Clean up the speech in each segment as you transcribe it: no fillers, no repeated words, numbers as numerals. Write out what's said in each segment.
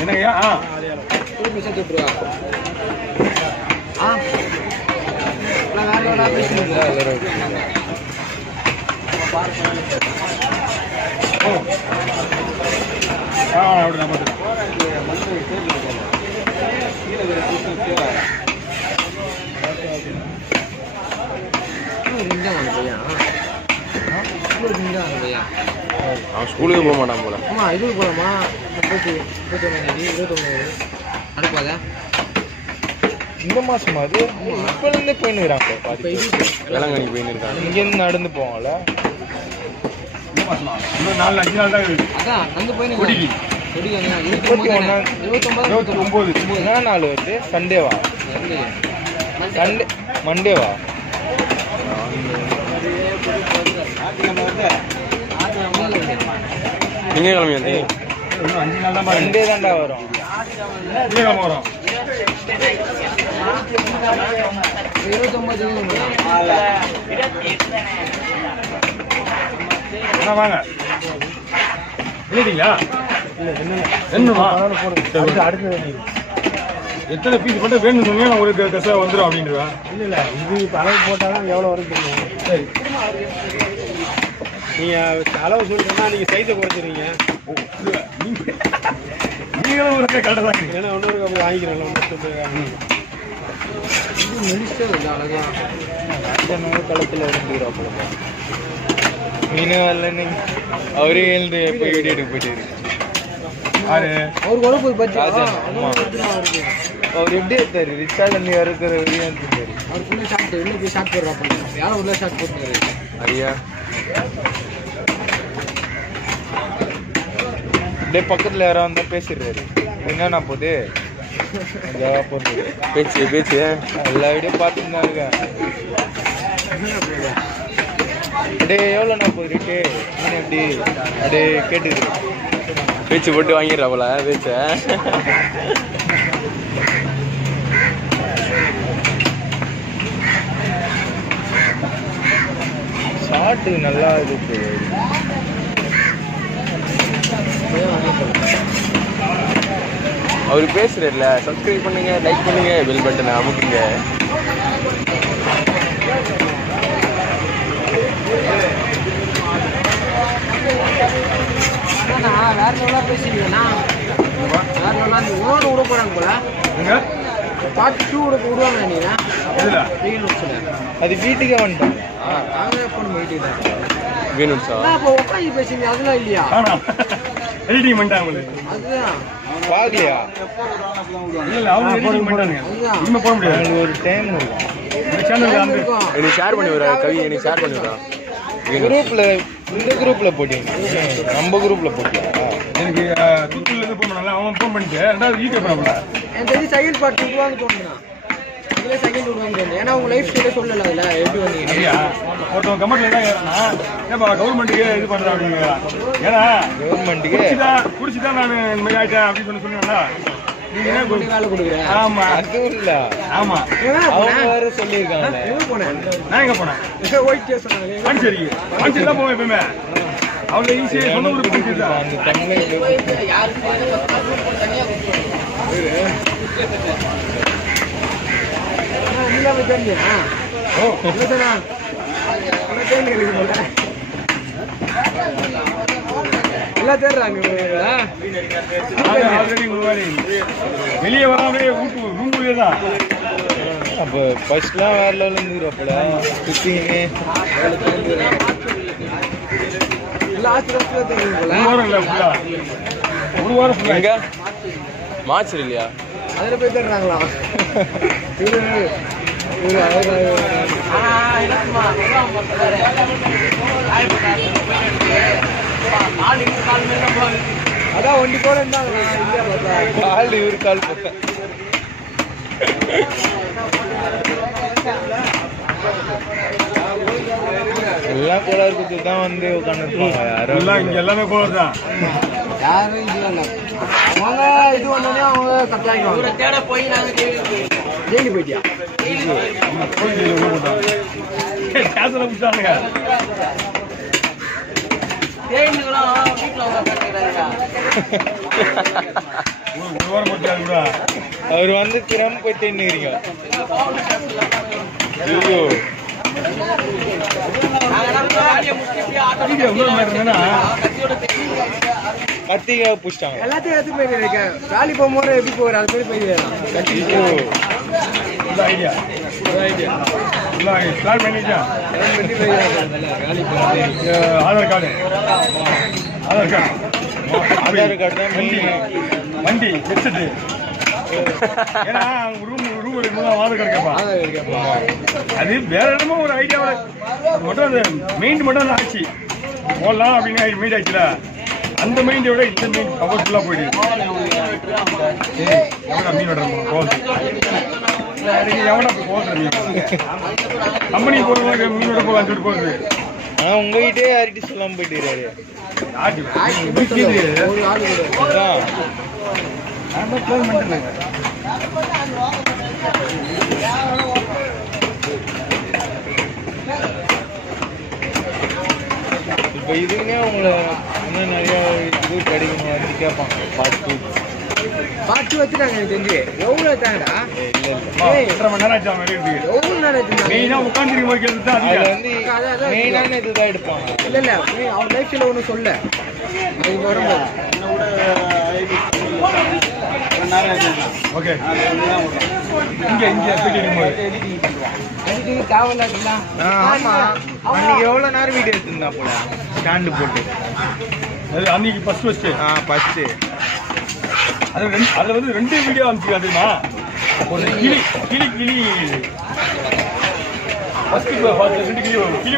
என்னங்கய்யா? அவன் ஸ்கூலுக்கு போக மாட்டான் போல. ஆமா இதுக்கு போலாமா? 21 நடப்பாதா இந்த மாசமா? அது இப்ப இருந்தே போயின்னு இருக்காங்க. வேளாங்கண்ணி போயின்னு இருக்காங்க. இங்க இருந்து நடந்து போவாங்கல்ல. இந்த மாசமா? இன்னும் 4-5 நாள் தான் இருக்கு. அதான் நடந்து போயின்னு கொடிக்கு 29 என்ன நாள் வருது? சண்டேவா? சண்டே மண்டேவா? திங்கக்கிழமை வந்து இன்னும் 5 நாள் தான். சண்டே தான்டா வரும். திங்கக்கிழமை வரும். 29 வாங்க. இல்லீங்களா? என்னமா அடுத்து எத்தனை பீஸ் மட்டும் வேணும்னு சொன்னீங்க, நான் ஒரு கசை வந்துடும் அப்படின்றேன். இல்லை இது அளவு போட்டாலும் எவ்வளோ வரும் தெரியும். சரி நீங்கள் அளவு சொல்லிட்டோம்னா நீங்கள் சைஸை குறைச்சிடுறீங்க. நீங்களும் ஒரு கரெக்டாக தான் ஏன்னா இன்னொரு அப்படி வாங்கிக்கிறேன். அழகாக களத்தில் எடுத்துக்கிறோம். மீன் வரலன்னு அவரே எழுந்து போய் வீடியோ எடுக்க போயிட்டு அவர் உடம்பு பற்றி அவர் எப்படி எடுத்தாரு? ரிச்சா தண்ணி இருக்கிற வரையும் எடுத்துட்டாரு. அவர் ஃபுல்லாக ஷார்ட் வெளில போய் ஷார்ட் போடுறாங்க. யாரும் உள்ள ஷார்ட் போட்டுருக்காரு. ஐயா அப்படியே பக்கத்தில் யாராவது வந்தால் பேசிடுறாரு. என்னன்னா போகுது பேச்சு பேச்சு எல்லா வீடியோ பார்த்துட்டு தான் இருக்கேன். அப்படியே எவ்வளோண்ணா போகுது ரேட்டு மீன் எப்படி அப்படியே கேட்டுக்குது. பேச்சு போட்டு வாங்கிடுறாப்புல பேச்ச. ஷார்ட்டு நல்லா இருக்கு. அவர் பேசுறல சப்ஸ்கிரைப் பண்ணுங்க, லைக் பண்ணுங்க, பெல் பட்டனை அமுக்குங்க. வேற லெவலாக பேசிக்கிறீங்கண்ணா. வேற லெவலாக ஓடு விட போகிறாங்க போல. பார்ட் 2 விடுவாங்க நீங்க. அது வீட்டுக்கே வந்துட்டோம். நாங்களே போன வீட்டுக்கு தான் வேணும் சார். அப்போ உட்காந்து பேசுங்க அதெல்லாம் இல்லையா? எடிட்டிங் பண்ணிட்டாங்க. அதுதான் பார்க்கலையா? இல்லை அவங்க எடிட்டிங் பண்ணிட்டாங்க. இனிமே போட முடியாது. ஒரு டைம் இருக்கும். எனக்கு ஷேர் பண்ணி விடுறா கவி. எனக்கு ஷேர் பண்ணி விடுறா. குரூப்ல இந்த குரூப்ல போட்டீங்க, நம்ம குரூப்ல போட்டியா? எனக்கு தூத்துக்குடியில இருந்து போன் பண்ணல. அவன் போன் பண்ணிட்டு ரெண்டாவது ஈகே பண்ணல. எனக்கு தெரிஞ்சு செகண்ட் பார்ட் விடுவாங்க தோணுதுண்ணா. இதுல செகண்ட் விடுவாங்க தோணுது. ஏன்னா உங்க லைஃப் ஸ்டைலே சொல்லல. அதுல எப்படி வந்தீங்க? ஒருத்தவங்க கமெண்ட்ல என்ன கேட்கறான்னா, ஏப்பா கவர்மெண்ட்டுக்கு இது பண்றா அப்படிங்க. ஏன்னா கவர்மெண்ட்டுக்கு குடிச்சுதான் நான் இந்த மாதிரி ஆயிட்டேன் அப்படின்னு சொன்னீங்களா? நீங்க என்ன வேலை கொடுக்குறேன்? ஆமா அதுவும் இல்ல. ஆமா அவங்க வேற சொல்லியிருக்காங்க. நான் எங்க போனேன்? ஒயிட் சொன்னாங்க. பாண்டிச்சேரி பாண்டிச்சேரி தான் போவேன் எப்பவுமே. அவங்க ஈஸியா சொந்த ஊருக்கு பாண்டிச்சேரி தான். அந்த தமிழ் எல்லாம் தேடுறாங்க. வெளியே வராமே ரூம்குள்ளே தான். அப்போ ஃபர்ஸ்ட்லாம் வேற லெவலில் இருந்துக்கிறப்பல சுற்றிங்க ஒரு வாரம் எங்க மார்ச் இல்லையா? அதில் போய் தேடுறாங்களா? அதான் ஒண்டி போல இருந்தாங்க. கால் இவரு கால் போட்டேன். எல்லாம் கோளாறு கொடுத்து தான் வந்து உட்காந்துருப்பாங்க யாரும் இங்க எல்லாமே கோளாறு தான் யாரும் இது இல்லை அவங்க இது வந்தோடனே அவங்க கட்டாயிடுவாங்க தேட போய் நாங்கள் ஜெயிலு போயிட்டியா கேசல விட்டானுங்க அவர் வந்து திறமை போய் தேடிக்கிறீங்க ஐயோ கத்திரிக்காய் பிடிச்சிட்டாங்க எல்லாத்தையும் எடுத்து போயிருக்க வேலி போகும்போது எப்படி போகிற அது மாதிரி போயிருக்கேன் ஐடியா பிளான் பண்ணிட்டேன் ஆதார் கார்டு தான் வண்டி வச்சுட்டு ஏன்னா ரூம் எடுக்கணும் ஆதார் கார்டு கேட்பான் அது வேற இடமோ ஒரு ஐடியாவோட மட்டும் அது மெயின் மட்டும் தான் ஆச்சு போடலாம் அப்படின்னு மெயின் ஆச்சுல அந்த மைண்டை விட இந்த மைண்ட் பவர்ஃபுல்லாக போயிடுது எவ்வளோ மீன் விடுறோம் போகுது எவ்வளோ போகுது கம்பெனி போகிறவங்க மீன் விட போகலாம் சொல்லிட்டு போகுது ஆனால் உங்ககிட்டே யார்கிட்ட சொல்லாமல் போயிட்டுறாரு இப்போ இதுங்க உங்களை இன்னும் நிறைய இது கிடைக்கணும் அப்படி கேட்பாங்க பார்த்து வச்சுட்டாங்க எனக்கு தெரிஞ்சு எவ்வளோ தாங்கடா எவ்வளோ நேரம் மெயினாக உட்காந்துருக்க அதில் வந்து மெயினான இதுதான் எடுப்பாங்க இல்லை இல்லை அவன் லைஃப்பில் ஒன்றும் சொல்ல அது வரும்போது ஓகே அன்னைக்கு எவ்வளோ நேரம் வீடியோ எடுத்துருந்தா போல ஸ்டாண்டு போட்டு அது அன்னைக்கு ஃபர்ஸ்ட் அதில் வந்து 2 வீடியோ அனுப்பிச்சு தெரியுமா ஒரு கிளி ஃபர்ஸ்ட் 2 கிளி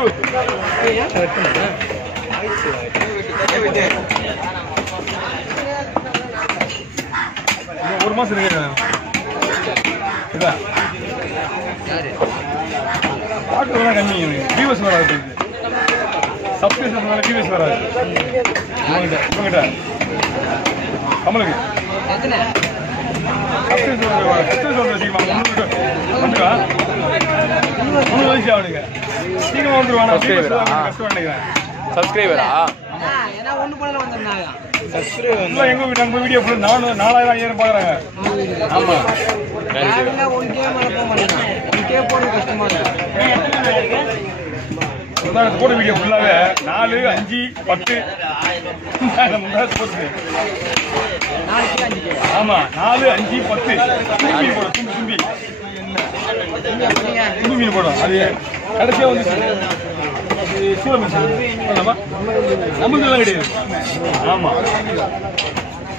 ஒரு மாசம் இருக்கு பாட்டுலாம் கம்மி டிவிஎஸ் வராது சப்ஸ்கிரிப்ஷன் டிவிஎஸ் வராது இவங்கிட்ட கமலுக்கு வந்துருவா 3 வயசு அவனுங்க சீக்கிரமா வந்துருவானா கஷ்டம் நினைக்கிறேன் சப்ஸ்கிரைபரா எங்க நம்ம வீடியோ 4000-5000 பாக்குறாங்க ஆமா போட்ட வீடியோ ஃபுல்லாவே 4, 5, 10 ஆமா 4, 5, 10 தும்பி மீன் போடும் அது கடைசியா வந்து நமக்கு எல்லாம் கிடையாது ஆமா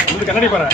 உங்களுக்கு கண்ணாடி பாரு